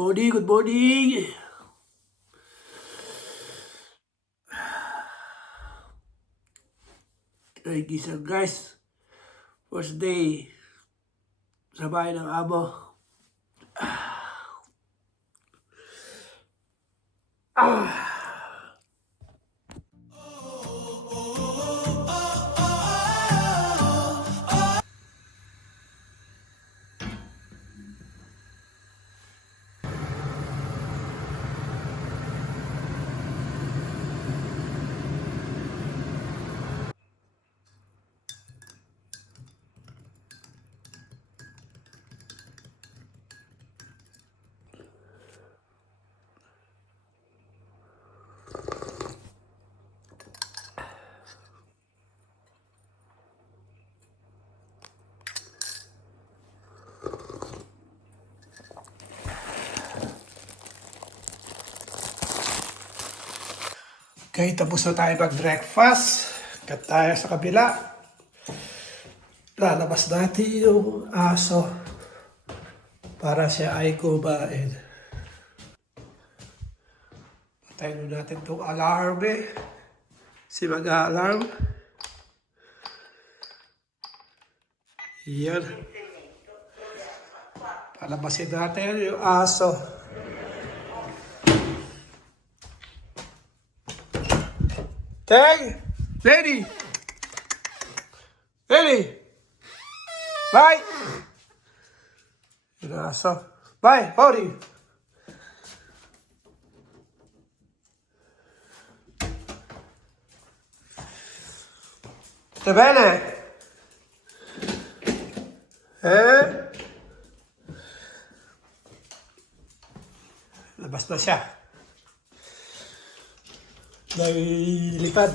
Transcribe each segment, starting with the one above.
morning, good morning. Ay, gisang guys. First day sa bahay ng amo. Okay, tapos na tayo mag-breakfast. Kat tayo sa kabila. Lalabas natin yung aso para siya ay kumain. Patayin natin itong alarm eh. Si mag-alarm. Yan. Palabasin natin yung aso. Tag! Ready! Ready! Bye! Yung aso. Bye! Howdy! Ito bene? Eh? Labas na siya. Nailipad.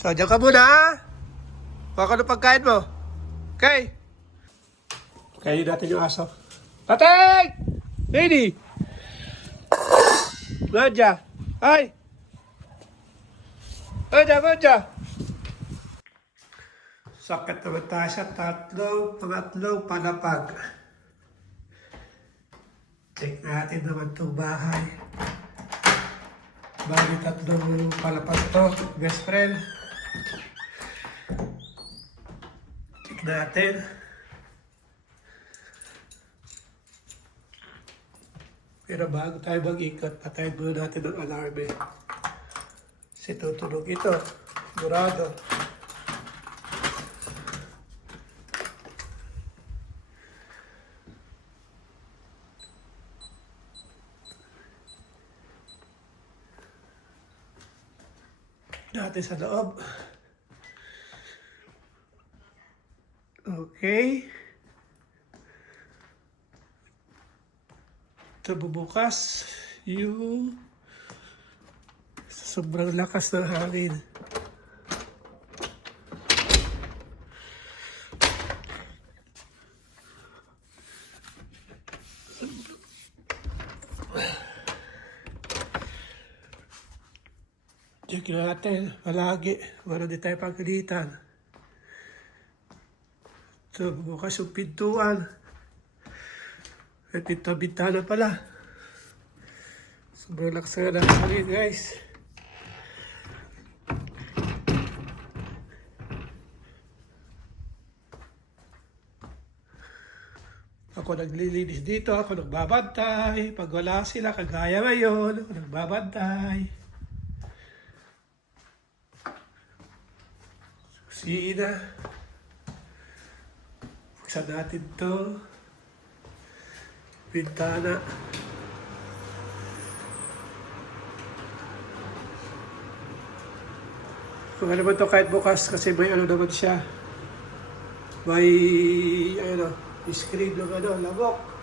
So, dyan ka muna ha. Baka ano pagkain mo. Okay? Kainin natin yung aso. Tatay! Lady! Nadja! Ay! Nadja, Nadja! Sakit naman tayo sa tatlo, pangatlong panapag. Check natin naman itong bahay. Bali tatlong palapag to, best friend. Check natin. Pero bago tayo mag-ikot, patayin muna natin ang alarm eh. Kasi tutunog ito. Sigurado. Natin sa loob. Okay. Ito bubukas yung sobrang lakas ng hangin. Check natin, palagi, para di tayo pagkalitan. Ito, bukas yung pintuan. At ito, bintana pala. Sobrang lakas nga ng hangin, guys. Ako naglilinis dito, ako nagbabantay. Pag wala sila, kagaya ngayon, ako nagbabantay. Kusina. Buksan natin to. Bintana. Kung ano man to kahit bukas kasi may ano naman siya. May ano, screen ng ano, lamok.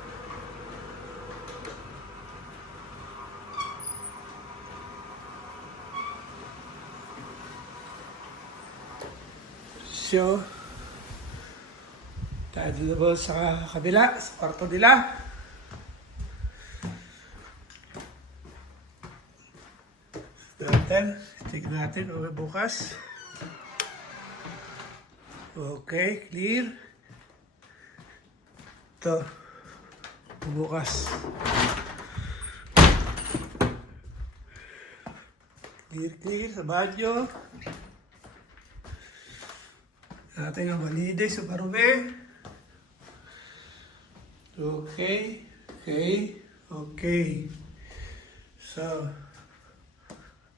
Tayo naman sa kabila, sa kwarto nila. Natin, tignan natin o bukas. Okay, clear. Ito. bukas. Clear, clear sa banyo. Natin ang malinis sa karumi. Okay. Okay. Okay. So,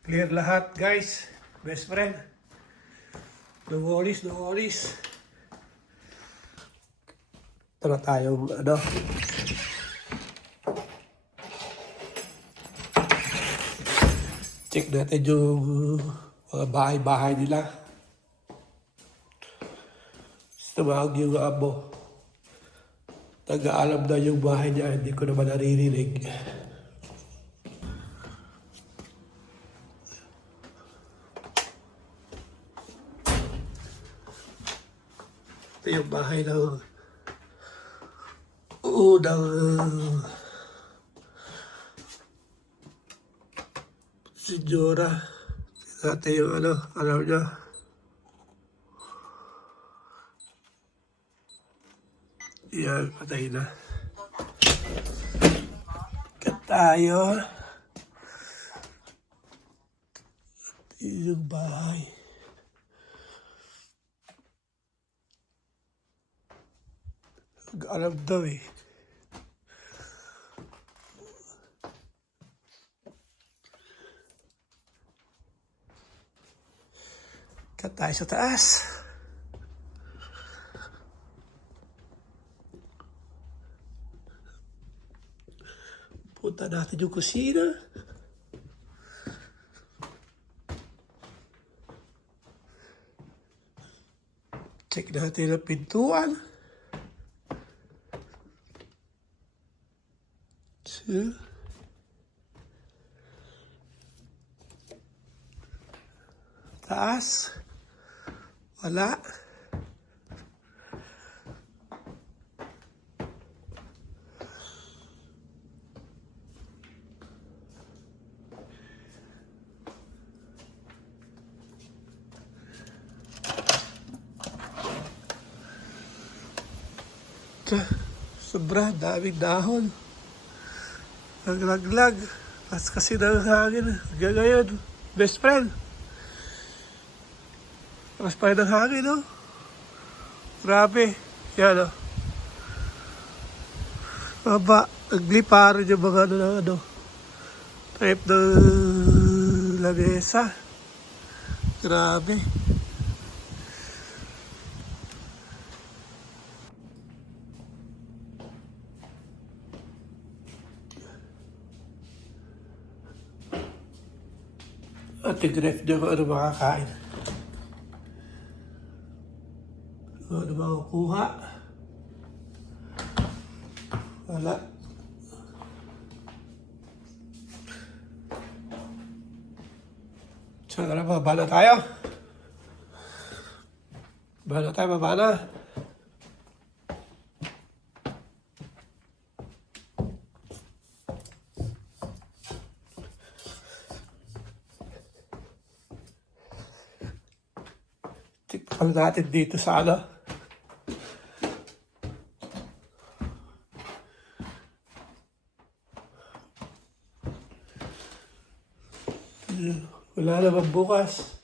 clear lahat guys. Best friend. No worries, no worries. Ito na tayo, ano, check natin yung mga bahay-bahay nila. Tumawag yung amo. Taga-alam na yung bahay niya, hindi ko naman naririnig. Ito yung bahay ng unang senyora. Ito yung ano, alam niya. Yan, patay na. Kat tayo. Yung bahay. Alam daw eh. Kat tayo sa taas. Punta natin yung kusina. Check natin ang pintuan. So, taas. Wala. Tsa, sobra, daming dahon. Naglaglag. Mas kasi ng hangin. Ngayon, best friend. Mas pa ng hangin, no? Grabe. Yan, oh. Maba, nagliparo yung mga ano na ano. Trip ng lamesa. Grabe. At tig-ref niya kung ano ano makukuha. Wala. So, tara, baba na tayo. Baba na tayo, baba na. Tikpan natin dito sa ano. Wala naman bukas.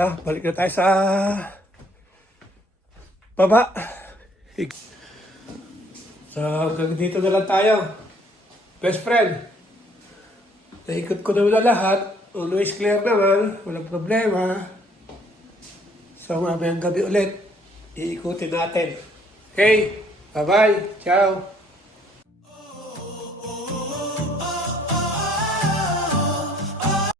Ah, balik na tayo sa baba. Hig. So, dito na lang tayo. Best friend. Naikot ko naman na lahat. Always clear naman. Walang problema. So, mamayang gabi ulit. Iikutin natin. Okay? Bye-bye. Ciao.